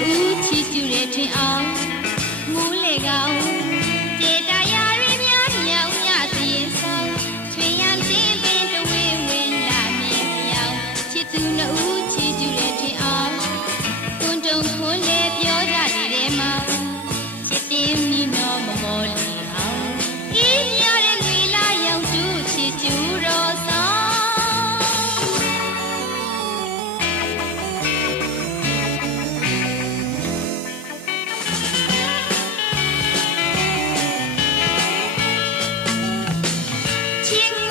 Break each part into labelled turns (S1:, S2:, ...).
S1: う。 ချ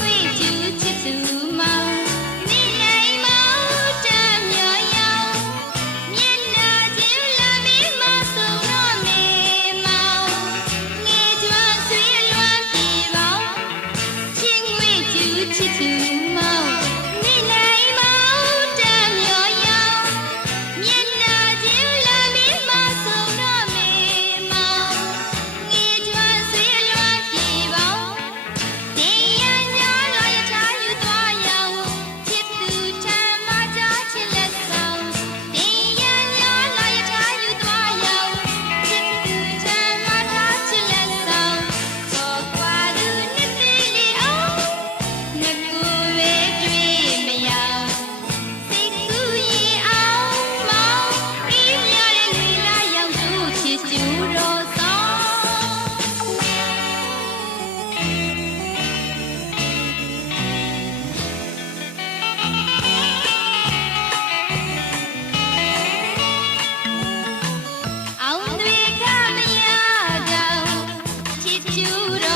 S1: pura